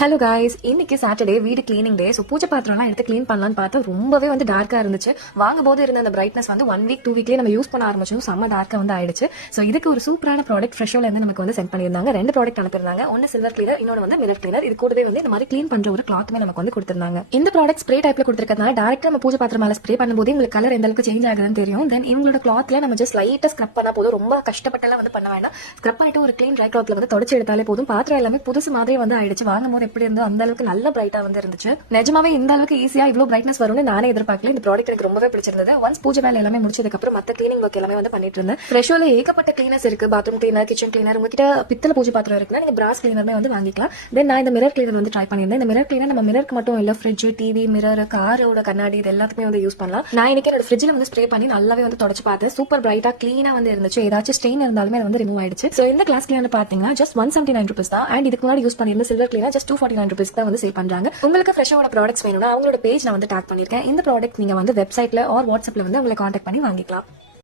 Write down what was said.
Hello guys, இன்னைக்கு Saturday வீடு cleaning டே. So பூஜை பாத்திரம்லாம் எடுத்து க்ளீன் பண்ணலான்னு பார்த்தா ரொம்பவே வந்து டார்க்காக இருந்துச்சு. வாங்கும் போது இருந்த அந்த பிரைட்னஸ் வந்து 1 வீக் 2 வீக்லேயே நம்ம யூஸ் பண்ண ஆரம்பிச்சோம். செம்ம டார்க்காக வந்து ஆயிடுச்சு. ஸோ இதுக்கு ஒரு சூப்பரான ப்ராடக்ட் ஃப்ரெஷோல இருந்து நமக்கு வந்து சென்ட் பண்ணியிருந்தாங்க. 2 ப்ராடக்ட் அனுப்பியிருந்தாங்க. ஒன்று சில்வர் கிளீனர், இன்னொன்று வந்து மிரர் கிளீனர். இது கூடவே வந்து இந்த மாதிரி க்ளீன் பண்ற ஒரு கிளாத்துமே நமக்கு வந்து கொடுத்திருந்தாங்க. இந்த ப்ராடக்ட் ஸ்ப்ரே டைப்ல கொடுத்துருக்கனால டேரக்டா நம்ம பூஜை பாத்திரம் மேலே ஸ்ப்ரே பண்ணும்போது உங்களுக்கு கலர் எந்த அளவுக்கு சேஞ்ச் ஆகுதுன்னு தெரியும். தென் இவங்களோட கிளாத்ல நம்ம ஜஸ்ட் லைட்டா ஸ்க்ரப் பண்ணா போதும். ரொம்ப கஷ்டப்பட்டெல்லாம் வந்து பண்ண வேண்டாம். ஸ்க்ரப் பண்ணிட்டு ஒரு க்ளீன் ட்ரை கிளாத்ல வந்து தொடச்சு எடுத்தாலே போதும். பாத்திரம் எல்லாமே புதுசு மாதிரி வந்து ஆயிடுச்சு. வாங்கும் போது எப்படி இருந்தோ அந்த அளவுக்கு நல்ல பிரைட்டா வந்து இருந்துச்சு. நிஜமாவே இந்த அளவுக்கு ஈஸியா இவ்வளவு பிரைட்னஸ் வரும்னு நானே எதிர்பார்க்கல. இந்த ப்ராடக்ட் எனக்கு ரொம்பவே பிடிச்சிருந்தது. ஒன்ஸ் பூஜை வேலை எல்லாமே முடிச்சதுக்கு அப்புறம் மத்த கிளீனிங் ஒர்க் எல்லாமே வந்து பண்ணிட்டு இருந்தேன். ஃப்ரெஷோல ஏகப்பட்ட கிளீனர்ஸ் இருக்கு. Bathroom cleaner, kitchen cleaner. உங்ககிட்ட பித்தளை பூஜை பாத்திரம் இருக்குன்னா நீங்க பிராஸ் கிளீனருமே வந்து வாங்கிக்கலாம். தென் நான் இந்த மிரர் கிளீனர் வந்து ட்ரை பண்ணியிருந்தேன். இந்த மிரர் கிளீனர் நம்ம மிரருக்கு மட்டும் இல்ல, ஃப்ரிட்ஜ், டிவி, மிரர், காரோட கண்ணாடி இது எல்லாத்துக்குமே வந்து யூஸ் பண்ணலாம். நான் இன்னைக்கு என்னோட ஃப்ரிட்ஜ்ல வந்து ஸ்ப்ரே பண்ணி நல்லாவே வந்து தொடச்சு பார்த்தேன். சூப்பர் பிரைட்டா கிளீனா வந்து இருந்துச்சு. ஏதாச்சும் ஸ்டெயின் இருந்தாலுமே வந்து ரிமூவ் ஆயிடுச்சு. சோ இந்த கிளாஸ் கிளீனர் பாத்தீங்கன்னா ஜஸ்ட் 179 rupees தான். அண்ட் இதுக்கு முன்னாடி யூஸ் பண்ணிருந்த சில்வர் கிளீனர் ஜஸ்ட் 249 rupees தான் வந்து சேல் பண்றாங்க. உங்களுக்கு ஃப்ரெஷோட ப்ராடக்ட்ஸ் வேணும்னா அவங்களோட பேஜ் நான் வந்து டாக் பண்ணிருக்கேன். இந்த ப்ராடக்ட் நீங்க வந்து வெப்சைட்ல ஆர் வாட்ஸ்அப்ல வந்து உங்களை கான்டாக்ட் பண்ணி வாங்கிக்கலாம்.